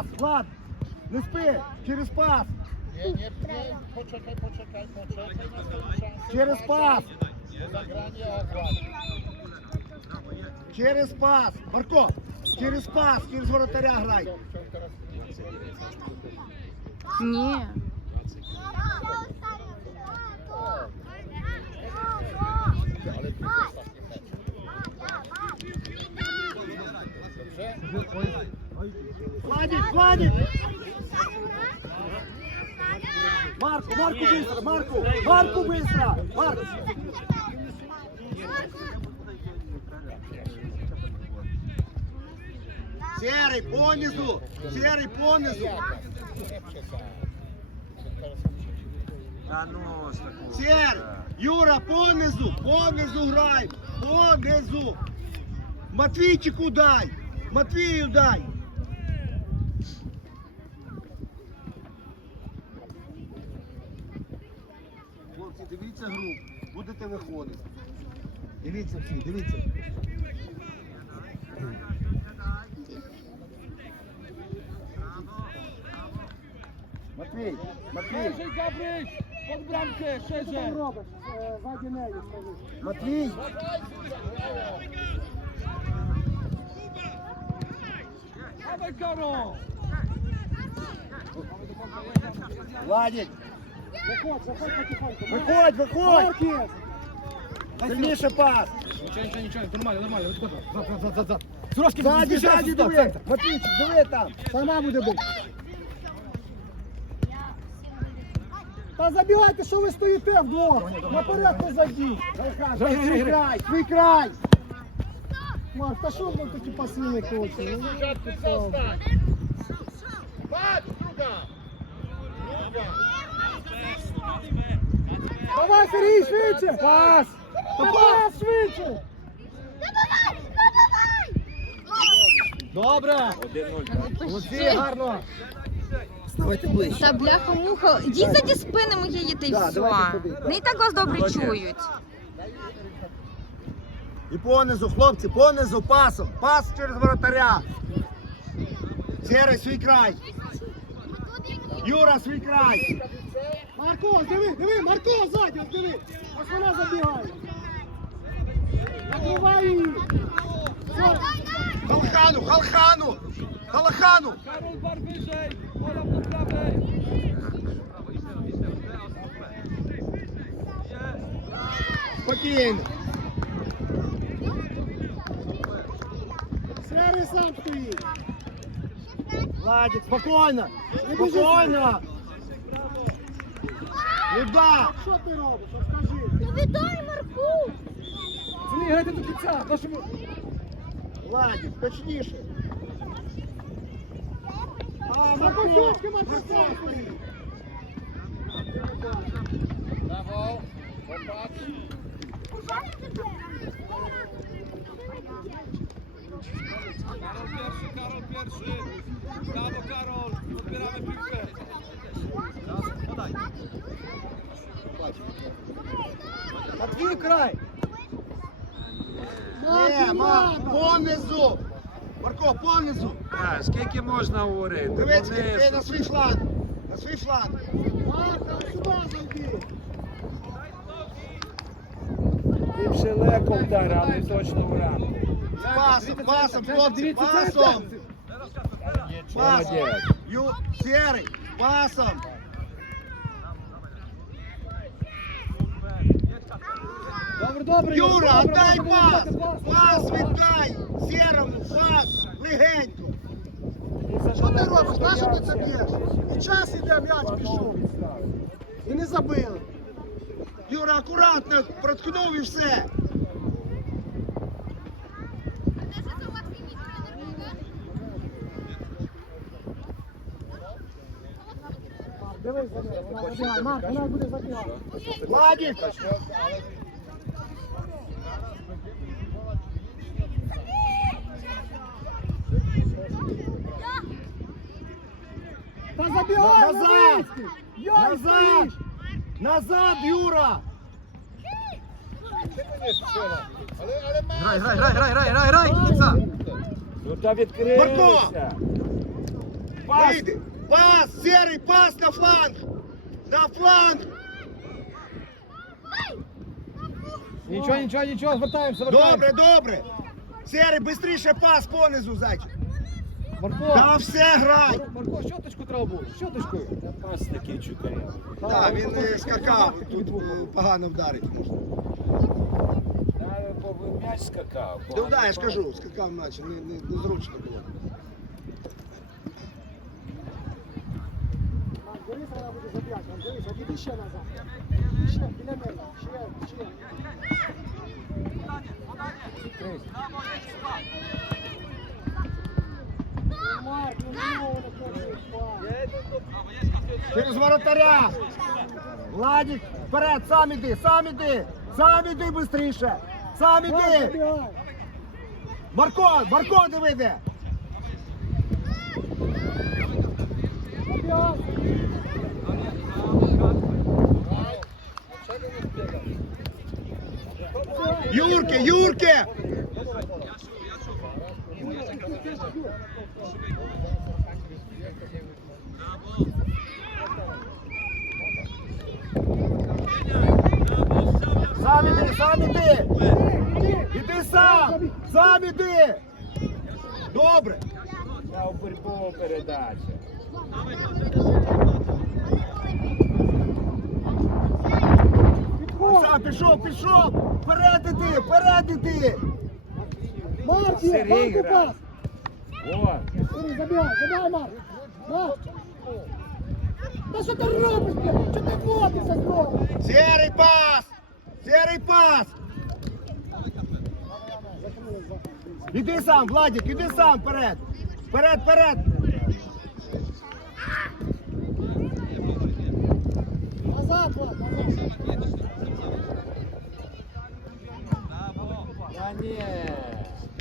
пас, Влад! Не спи! Через пас! Poczekaj, poczekaj, poczekaj na swoją szansę. Через пас! Через пас! Марко! Через пас! Через воротаря грай! Ні. Владик, Владик! Марку, Марку быстро, Марку! Марку быстро! Марку! Серый, понизу! Серый, понизу! Та ну. Серый! Юра, понизу! Понизу грай! Понизу! Матвійчику дай! Матвію дай! Хлопці, дивіться гру, будете виходити. Дивіться всі, дивіться. Матвій, Матвій, Szerzej Gabryś! Pod bramkę, szerzej! Матвій, Karo! Владик. Виходь, виходь! Сильніше пас! Нічого, нічого, нічого, нормально, нормально, відходь. Зад, зад, зад, зад. Трошки Ззаді, ззаді диви! Матвійчик, диви там! Сама буде бути! Та забігайте, що ви стоїте вдвох! Наперед не зайдіть! Грай, Грай, грай, свій грай. край, свій край! Марк, та що ви такі пасивні коці? Ну, Sąsiad, ty zostań! Patrz, druga! Druga! Давай, Сергій, швидше! Пас! Пас, швидше! Добре! Молодці, гарно! Ставайте ближче. Та бляха муха. Йдіть заді спини моєї та й все. Не і так вас добре чують. І понизу, хлопці, понизу, пасом. Пас через воротаря. Серий, свій край. Юра, свій край. Марко, диви, диви, Марко, ззаді, диви! Ось вона забігає! Накривай її! Халхану, Халхану! Ola! Спокійно. Серий сам стоїть! Владик, спокійно. Спокійно. Люда. Що ти робиш? От скажи! Ну віддай Марку! Не грайте до кінця! Нашому... Владик, точніше. А, На Марко. Марко сам стоїть! Brawo! Popatrz! Karol pierwszy, Karol pierwszy! Brawo Karol! Odbieramy piłkę! Матвій край. Марко, Ні, Марк, Марко! понизу. Марко, понизу. А, скільки можна говорити? Вони- ти на свій фланг. На свій фланг. Марко, сюди зайди! Тим шелеком вдарив, але точно в раму. Пасом, пасом, хлопці, пасом. Пас. Молодець. Ю, серий, пасом. Добре, добре! Юра, отдай пас! Пас віддай! Сірому, пас! Легенько! Що ти робиш? Нащо ти це б'єш? І час іде, м'яч пішов. І не забили. Юра, акуратно, проткнув і все. Дивись. Марк, вона буде забігати. Владик! Та забігай, Назад! Назад! Назад, Юра! Грай, грай, грай, грай, грай, грай, грай. Ну відкрилися. Пас! Вийди! Пас! Серий, пас на фланг! На фланг! Нічого, нічого, нічого, звертаємося, звертаємося. Добре, добре! Серий, швидше пас понизу, зайчик! Марко, Та все грай! Марко, щоточку треба було, щоточкою. Пас такий чудовий. Так, він е, скакав, тут е, погано вдарити можна. М'яч скакав. Ну да, я ж кажу, скакав наче, не, не, незручно було. Марк, дивись, вона буде забігати. Марк, дивись, відійди ще назад. Ще, біля мене. Ще, не. Через воротаря! Владик, вперед, сам іди, сам іди! Сам іди швидше! Сам іди! Марко, Марко диви де! Забігай. Юрки, Юрки! Сам іди, сам іди! Іди сам! Сам іди! Добре! У борьбову передача. Підходь. Сам пішов, пішов! Вперед іди, вперед іди! Марку грає. пас. О, забігай, забігай, Марк. Марк. Та що ти робиш, блядь? Що ти водишся знову? Серий пас! Серий пас! Іди сам, Владик, іди сам вперед! Вперед, вперед! Назад, Влад, назад. Та ні.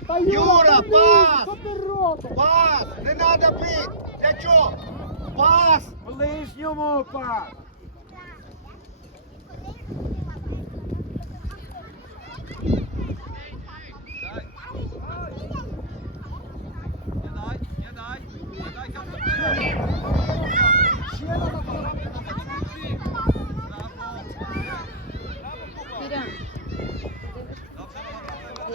Та Юра, пас! Що ти робиш? Пас! Не треба бити! Для чого? Пас! Ближньому пас. Ще назад. Кіря. Я чую, що тебе не ляг. До тилу Куба.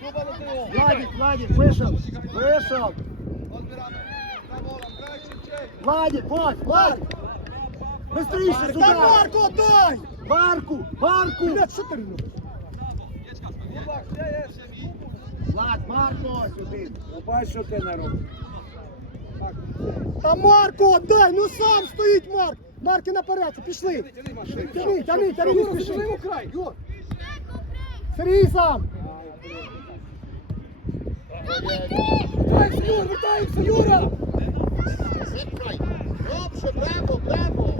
Куба до тилу. Владик, Владик, вийшов! Вийшов! Владик, ось, Владик! Быстріше сюди! Та Марку, дай! Марку! Марку! Блядь, що ти робиш? Влад, Марку ось один! Ну, бач, що ти наробив. Та Марку, дай, ну сам стоїть Марк. Марки наперед, пішли. Тяни, тяни, тяни, не спіши. Сергій сам. Вертаємося, Юр, вертаємося, Юра. Добре, браво, браво!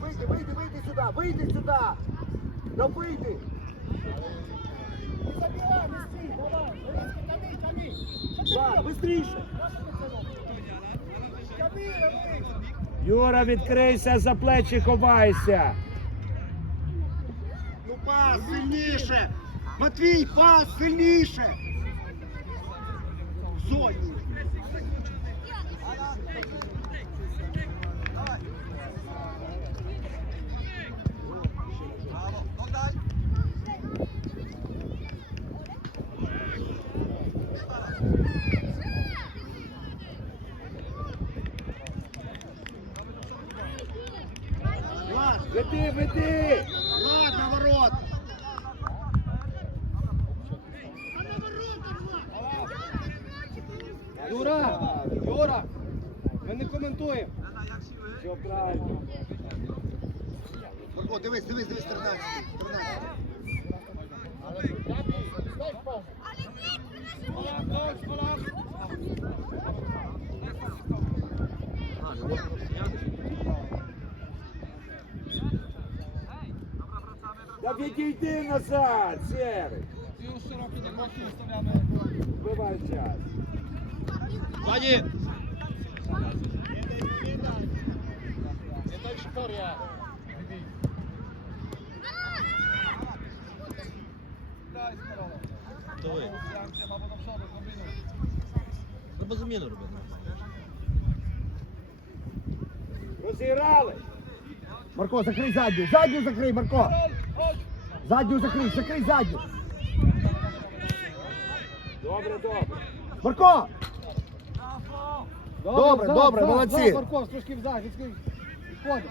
Вийди, вийди, вийди сюди, вийди сюди! Да вийди! Влад! Юра, відкрийся за плечі, ховайся. Ну пас сильніше! Матвій, пас сильніше! В зоні! Влад, Веди, Ладно, ворот! Юра, Юра. Ми не коментуємо. Все правильно. О, дивись, дивись, дивись, 13, 13. Karolem. To ви. Jankiem albo do przodu, kombinuj. Ну, без заміни робити. Розіграли. Марко, закрий задню. Задню закрий, Марко. Задню закрий, закрий задню. Добре, добре. Марко! Добре, добре, молодці. Марко, трошки взад. Відходимо.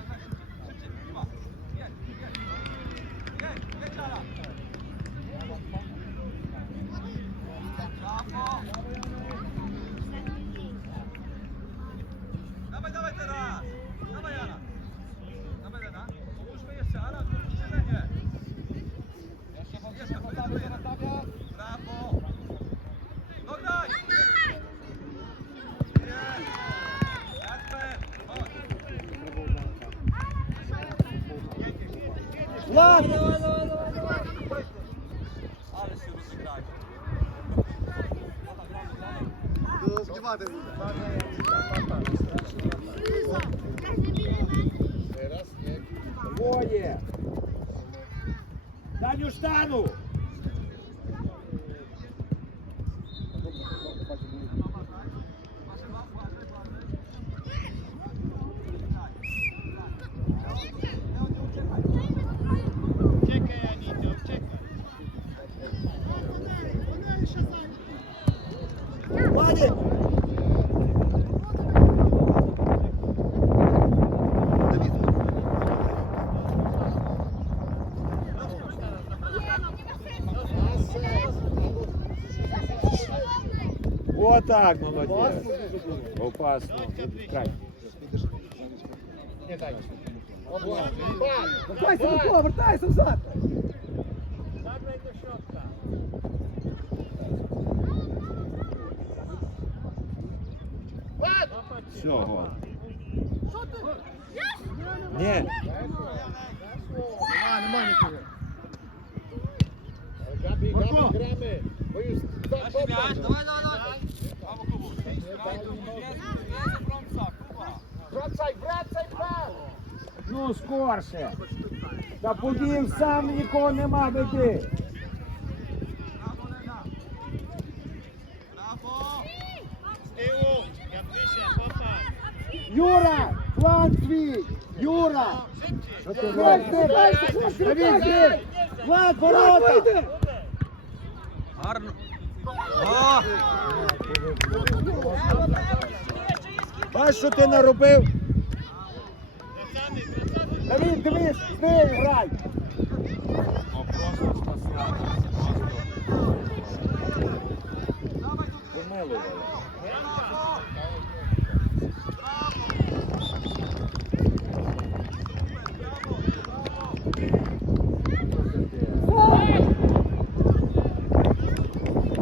Ладно. Rozegrali. Знімати буде. Teraz nie. Двоє. Даню штану. Владик! Вот так, молодець. Опасно. Кай. Вертайся, Марко, вертайся взад. Все, гол. Ні. А, нема нікого. Gabi, Gabi, gramy. Bo już za Dawaj, dawaj, Ну, скорше. Та подів сам нікого нема popatrz! Юра! Фланг твій! Юра! Влад, ворота! Гарно! О! Бачиш, що ти наробив? Давід, дивись, з нею грай! Помилували.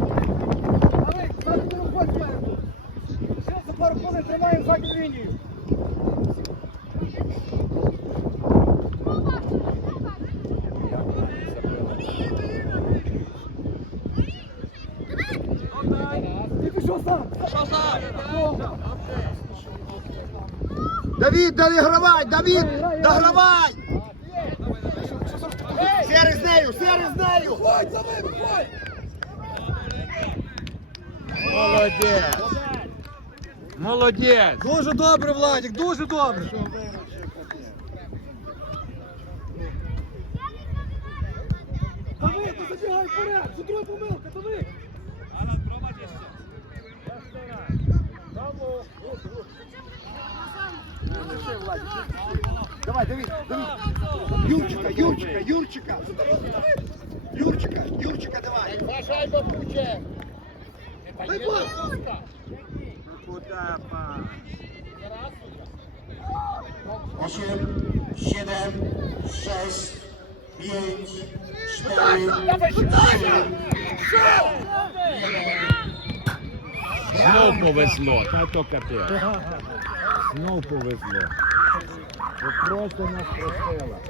Давай, ззаду не виходь, Марко. Ще за пару хвилин тримаємо задню лінію. Ти пішов сам. Що сам? Давід, догравай! Давід, догравай! Серий з нею, серий з нею! Ходь за ним, ходь. Молодець. Молодець. Дуже добре, Владик, дуже добре. Давид, ти забігай вперед, це друга помилка, Давид. Alan, дыши, Владик. Давай, дави, дави. Юрчика, Юрчика, Юрчика. Юрчика, Юрчика давай. Пошай по пуче. Дай пас. Ну куда пас? Восемь, семь, шесть, пять, четыре, три, Знов повезло, та то капець. Знов повезло. Просто нас простила.